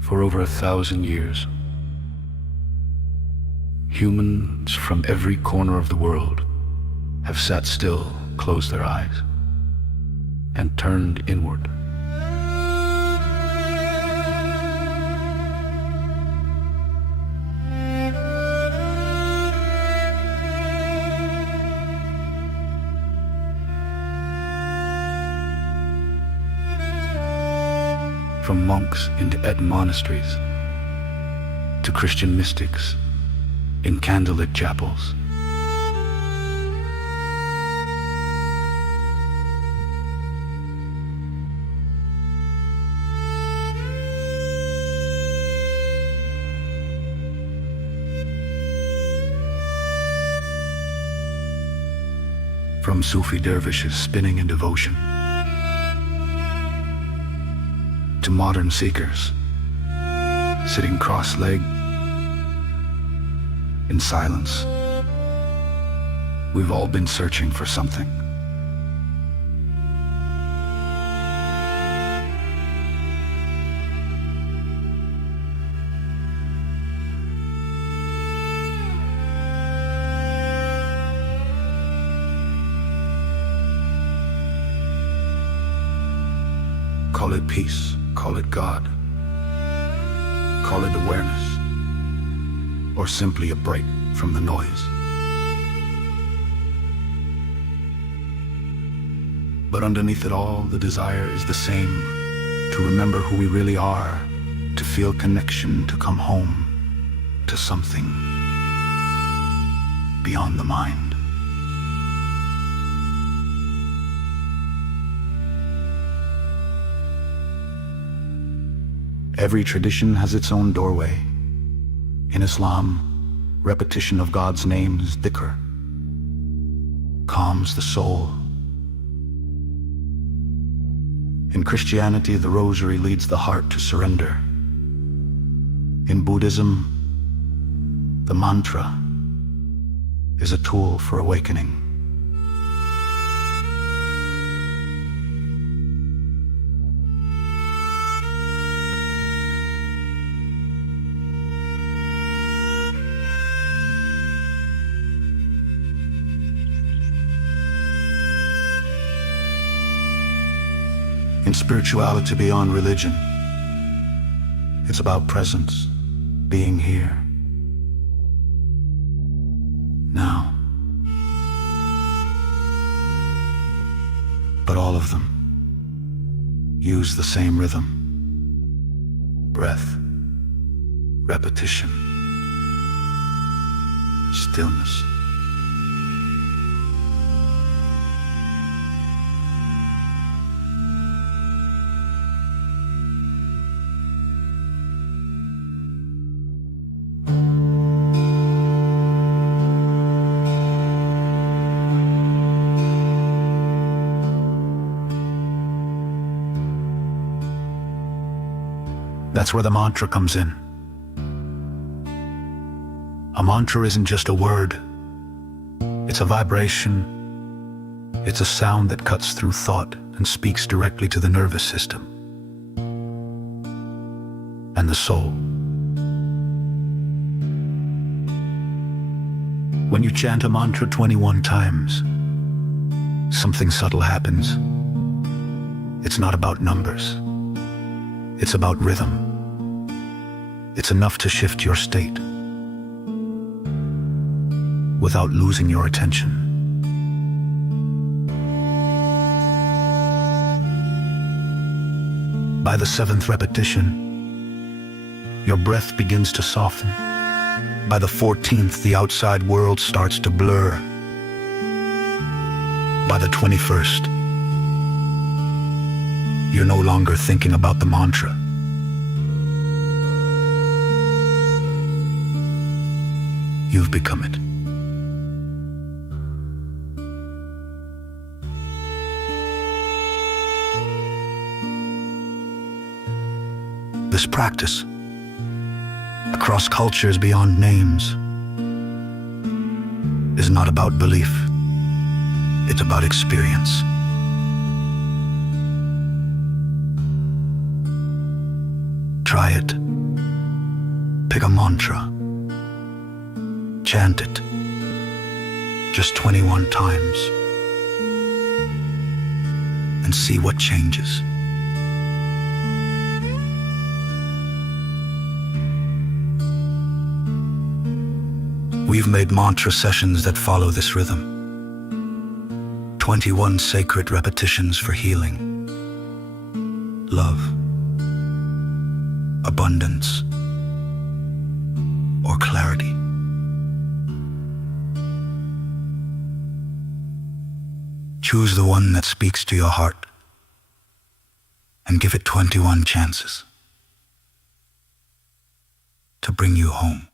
For over 1,000 years, humans from every corner of the world have sat still, closed their eyes, and turned inward. From monks in Tibetan monasteries to Christian mystics in candlelit chapels, from Sufi dervishes spinning in devotion to modern seekers sitting cross-legged in silence. We've all been searching for something. Call it peace, call it God, call it awareness, or simply a break from the noise. But underneath it all, the desire is the same: to remember who we really are, to feel connection, to come home to something beyond the mind. Every tradition has its own doorway. In Islam, repetition of God's name is dhikr, calms the soul. In Christianity, the rosary leads the heart to surrender. In Buddhism, the mantra is a tool for awakening. In spirituality beyond religion, it's about presence, being here, now. But all of them use the same rhythm: breath, repetition, stillness. That's where the mantra comes in. A mantra isn't just a word. It's a vibration. It's a sound that cuts through thought and speaks directly to the nervous system and the soul. When you chant a mantra 21 times, something subtle happens. It's not about numbers. It's about rhythm. It's enough to shift your state without losing your attention. By the 7th repetition, your breath begins to soften. By the 14th, the outside world starts to blur. By the 21st, you're no longer thinking about the mantra. You've become it. This practice, across cultures beyond names, is not about belief. It's about experience. Try it. Pick a mantra. Chant it. Just 21 times. And see what changes. We've made mantra sessions that follow this rhythm. 21 sacred repetitions for healing, love, abundance, or clarity. Choose the one that speaks to your heart and give it 21 chances to bring you home.